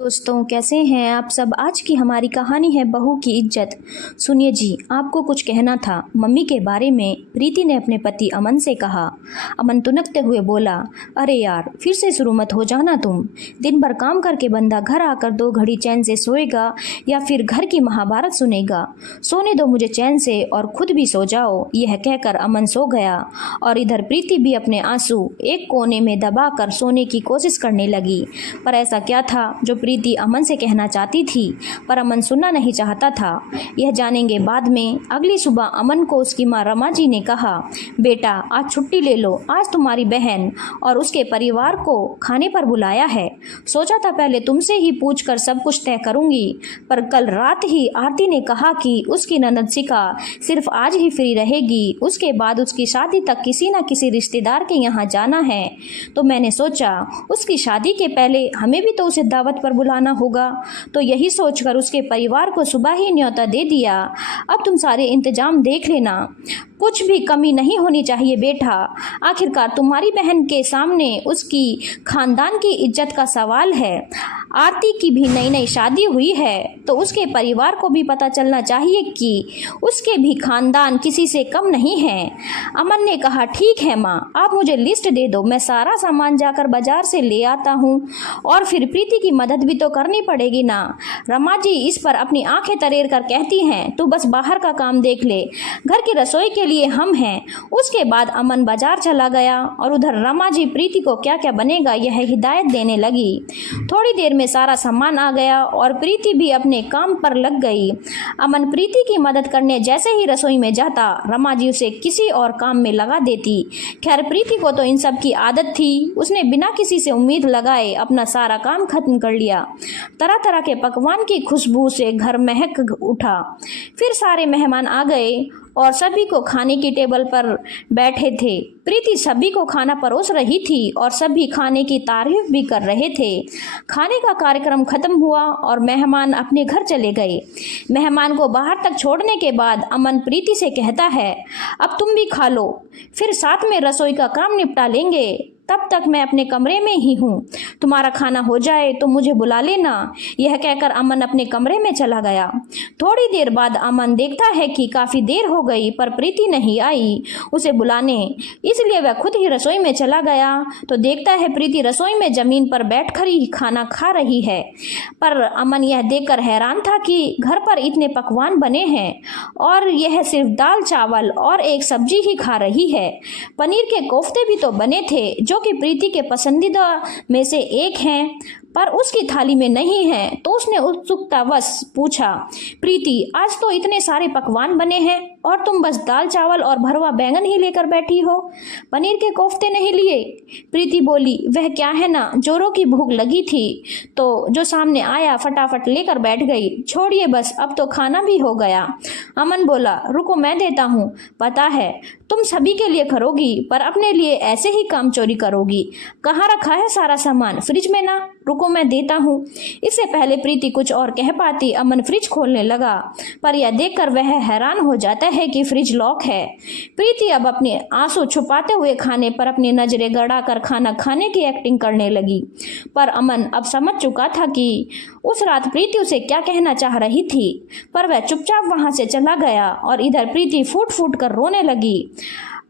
दोस्तों, कैसे हैं आप सब। आज की हमारी कहानी है बहू की इज्जत। सुनिए जी, आपको कुछ कहना था मम्मी के बारे में। प्रीति ने अपने पति अमन से कहा। अमन तुनकते हुए बोला, अरे यार, फिर से शुरू मत हो जाना तुम। दिन भर काम करके बंदा घर आकर 2 घड़ी चैन से सोएगा या फिर घर की महाभारत सुनेगा। सोने दो मुझे चैन से और खुद भी सो जाओ। यह कहकर अमन सो गया और इधर प्रीति भी अपने आंसू एक कोने में दबाकर सोने की कोशिश करने लगी। पर ऐसा क्या था जो प्रीति अमन से कहना चाहती थी, पर अमन सुनना नहीं चाहता था। यह जानेंगे बाद में। अगली सुबह अमन को उसकी माँ रमा जी ने कहा, बेटा आज छुट्टी ले लो, आज तुम्हारी बहन और उसके परिवार को खाने पर बुलाया है। सोचा था पहले तुमसे ही पूछकर सब कुछ तय करूंगी, पर कल रात ही आरती ने कहा कि उसकी ननद शिखा सिर्फ आज ही फ्री रहेगी, उसके बाद उसकी शादी तक किसी न किसी रिश्तेदार के यहाँ जाना है। तो मैंने सोचा उसकी शादी के पहले हमें भी तो उसे दावत पर बुलाना होगा। तो यही सोचकर उसके परिवार को सुबह ही न्योता दे दिया। अब तुम सारे इंतजाम देख लेना, कुछ भी कमी नहीं होनी चाहिए बेटा। आखिरकार तुम्हारी बहन के सामने उसकी खानदान की इज्जत का सवाल है। आरती की भी नई नई शादी हुई है, तो उसके परिवार को भी पता चलना चाहिए कि उसके भी खानदान किसी से कम नहीं है। अमन ने कहा, ठीक है माँ, आप मुझे लिस्ट दे दो, मैं सारा सामान जाकर बाजार से ले आता हूँ। और फिर प्रीति की मदद भी तो करनी पड़ेगी ना। रमा जी इस पर अपनी आंखें तरेर कर कहती हैं, तू बस बाहर का काम देख ले, घर की रसोई के लिए हम हैं। उसके बाद अमन बाजार चला गया और उधर रमा जी प्रीति को क्या क्या बनेगा यह हिदायत देने लगी। थोड़ी देर में सारा सामान आ गया और प्रीति भी अपने काम पर लग गई। अमन प्रीति की मदद करने जैसे ही रसोई में जाता, रमा जी उसे किसी और काम में लगा देती। खैर प्रीति को तो इन सब की आदत थी, उसने बिना किसी से उम्मीद लगाए अपना सारा काम खत्म कर लिया। तरह तरह के पकवान की खुशबू से घर महक उठा। फिर सारे मेहमान आ गए और सभी को खाने की टेबल पर बैठे थे। प्रीति सभी को खाना परोस रही थी और सभी खाने की तारीफ भी कर रहे थे। खाने का कार्यक्रम खत्म हुआ और मेहमान अपने घर चले गए। मेहमान को बाहर तक छोड़ने के बाद अमन प्रीति से कहता है, अब तुम भी खा लो, फिर साथ में रसोई का काम निपटा लेंगे। तब तक मैं अपने कमरे में ही हूँ, तुम्हारा खाना हो जाए तो मुझे बुला लेना। यह कहकर अमन अपने कमरे में चला गया। थोड़ी देर बाद अमन देखता है कि काफ़ी देर हो गई पर प्रीति नहीं आई उसे बुलाने, इसलिए वह खुद ही रसोई में चला गया। तो देखता है प्रीति रसोई में जमीन पर बैठकर ही खाना खा रही है। पर अमन यह देखकर हैरान था कि घर पर इतने पकवान बने हैं और यह सिर्फ दाल चावल और एक सब्जी ही खा रही है। पनीर के कोफ्ते भी तो बने थे जो कि प्रीति के पसंदीदा में से एक हैं, पर उसकी थाली में नहीं है। तो उसने उत्सुकतावश पूछा, प्रीति आज तो इतने सारे पकवान बने हैं और तुम बस दाल चावल और भरवा बैंगन ही लेकर बैठी हो, पनीर के कोफ्ते नहीं लिए? प्रीति बोली, वह क्या है ना, जोरों की भूख लगी थी तो जो सामने आया फटाफट लेकर बैठ गई। छोड़िए बस, अब तो खाना भी हो गया। अमन बोला, रुको मैं देता हूँ, पता है तुम सभी के लिए करोगी पर अपने लिए ऐसे ही काम चोरी करोगी। कहाँ रखा है सारा सामान? फ्रिज में ना? रुको मैं देता हूँ। इससे पहले प्रीति कुछ और कह पाती, अमन फ्रिज खोलने लगा, पर यह देखकर वह हैरान हो जाता है कि फ्रिज लॉक है। प्रीति अब अपने आंसू छुपाते हुए खाने पर अपनी नजरें गड़ाकर खाना खाने की एक्टिंग करने लगी। पर अमन अब समझ चुका था कि उस रात प्रीति उसे क्या कहना चाह रही थी, पर वह चुपचाप वहां से चला गया और इधर प्रीति फूट फूट कर रोने लगी।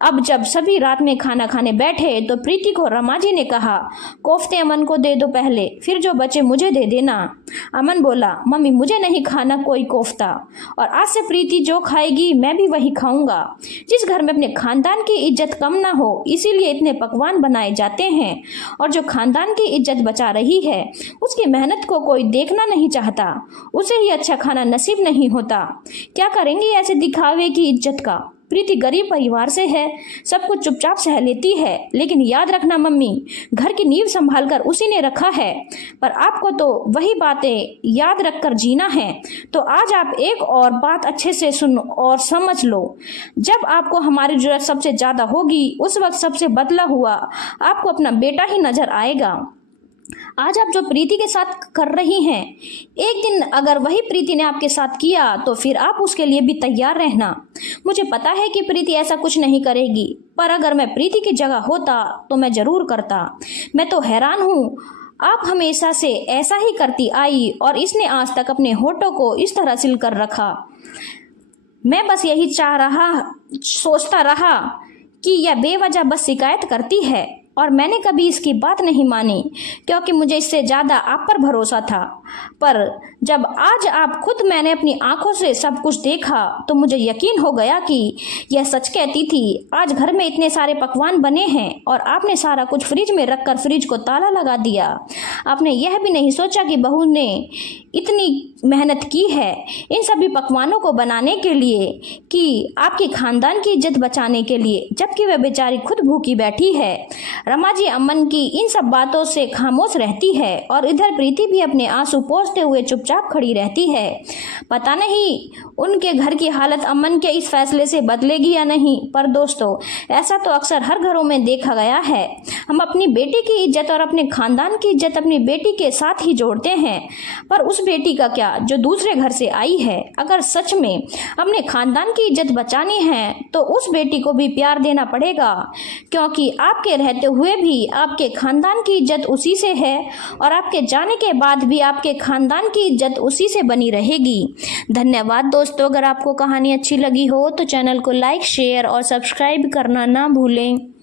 अब जब सभी रात में खाना खाने बैठे तो प्रीति को रमा जी ने कहा, कोफ्ते अमन को दे दो पहले, फिर जो बचे मुझे दे देना। अमन बोला, मम्मी मुझे नहीं खाना कोई कोफ्ता, और आज से प्रीति जो खाएगी मैं भी वही खाऊंगा। जिस घर में अपने खानदान की इज्जत कम ना हो इसीलिए इतने पकवान बनाए जाते हैं, और जो खानदान की इज्जत बचा रही है उसकी मेहनत को कोई देखना नहीं चाहता, उसे ही अच्छा खाना नसीब नहीं होता। क्या करेंगी ऐसे दिखावे की इज्जत का? प्रीति गरीब परिवार से है, सब कुछ चुपचाप सह लेती है, लेकिन याद रखना मम्मी, घर की नींव संभाल कर उसी ने रखा है, पर आपको तो वही बातें याद रखकर जीना है। तो आज आप एक और बात अच्छे से सुनो और समझ लो, जब आपको हमारी जरूरत सबसे ज्यादा होगी उस वक्त सबसे बदला हुआ आपको अपना बेटा ही नजर आएगा। आज आप जो प्रीति के साथ कर रही हैं, एक दिन अगर वही प्रीति ने आपके साथ किया तो फिर आप उसके लिए भी तैयार रहना। मुझे पता है कि प्रीति ऐसा कुछ नहीं करेगी, पर अगर मैं प्रीति की जगह होता तो मैं जरूर करता। मैं तो हैरान हूँ आप हमेशा से ऐसा ही करती आई और इसने आज तक अपने होठों को इस तरह सिल कर रखा। मैं बस यही सोचता रहा कि यह बेवजह बस शिकायत करती है और मैंने कभी इसकी बात नहीं मानी क्योंकि मुझे इससे ज़्यादा आप पर भरोसा था। पर जब आज आप खुद मैंने अपनी आंखों से सब कुछ देखा तो मुझे यकीन हो गया कि यह सच कहती थी। आज घर में इतने सारे पकवान बने हैं और आपने सारा कुछ फ्रिज में रखकर फ्रिज को ताला लगा दिया। आपने यह भी नहीं सोचा कि बहू ने इतनी मेहनत की है इन सभी पकवानों को बनाने के लिए कि आपके खानदान की इज्जत बचाने के लिए, जबकि वह बेचारी खुद भूखी बैठी है। रमा जी अमन की इन सब बातों से खामोश रहती है और इधर प्रीति भी अपने आंसू पोंछते हुए चुपचाप खड़ी रहती है। पता नहीं उनके घर की हालत अमन के इस फैसले से बदलेगी या नहीं, पर दोस्तों ऐसा तो अक्सर हर घरों में देखा गया है। हम अपनी बेटी की इज्जत और अपने खानदान की इज्जत अपनी बेटी के साथ ही जोड़ते हैं, पर उस बेटी का क्या जो दूसरे घर से आई है। अगर सच में अपने खानदान की इज्जत बचानी है तो उस बेटी को भी प्यार देना पड़ेगा, क्योंकि आपके रहते हुए भी आपके खानदान की इज्जत उसी से है और आपके जाने के बाद भी आपके खानदान की इज्जत उसी से बनी रहेगी। धन्यवाद दोस्तों। अगर आपको कहानी अच्छी लगी हो तो चैनल को लाइक, शेयर और सब्सक्राइब करना ना भूलें।